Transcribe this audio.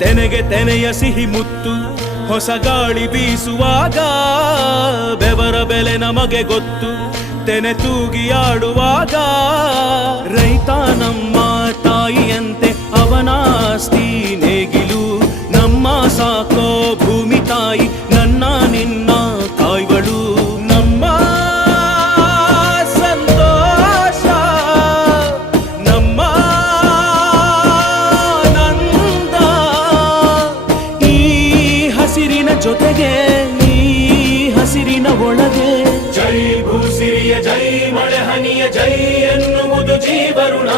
ತೆನೆಗೆ ತೆನೆಯ ಸಿಹಿ ಮುತ್ತು ಹೊಸ ಗಾಳಿ ಬೀಸುವಾಗ ಬೆವರ ಬೆಲೆ ನಮಗೆ ಗೊತ್ತು ತೆನೆ ತೂಗಿ ಆಡುವಾಗ ರೈತ ನಮ್ಮ ತಾಯಿಯಂತೆ ಅವನಾಸ್ತಿ ನೇಗಿಲು ನಮ್ಮ ಸಾಕೋ ಭೂಮಿ ತಾಯಿ ನನ್ನ ನಿನ್ನ ಕಾಯ್ವಳು ನಮ್ಮ ಸಂತೋಷ ನಮ್ಮ ನಂದ ಈ ಹಸಿರಿನ ಜೊತೆಗೆ ಈ ಹಸಿರಿನ ಒಳಗೆ ಜೈ ಭೂಸಿರಿಯ ಜೈ ಮಳೆ ಹನಿಯ ಜೈ ಎನ್ನುವುದು ಜೀವರುಣ